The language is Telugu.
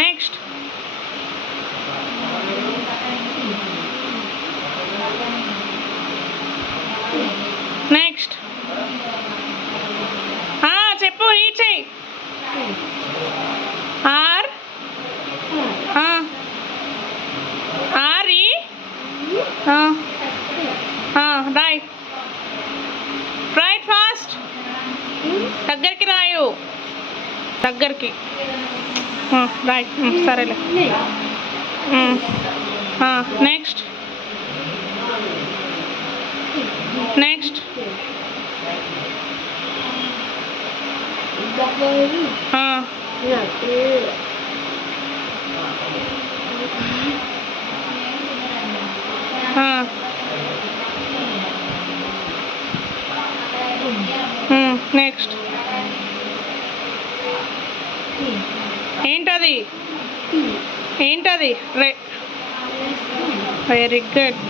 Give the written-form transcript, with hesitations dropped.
నెక్స్ట్ నెక్స్ట్ చెప్పు రీడ్ చెయ్యి are aari right right fast దగ్గరికి రాయు దగ్గరికి రైట్ సరేలే నెక్స్ట్ నెక్స్ట్ నెక్స్ట్ ఏంటది ఏంటది వెరీ గుడ్.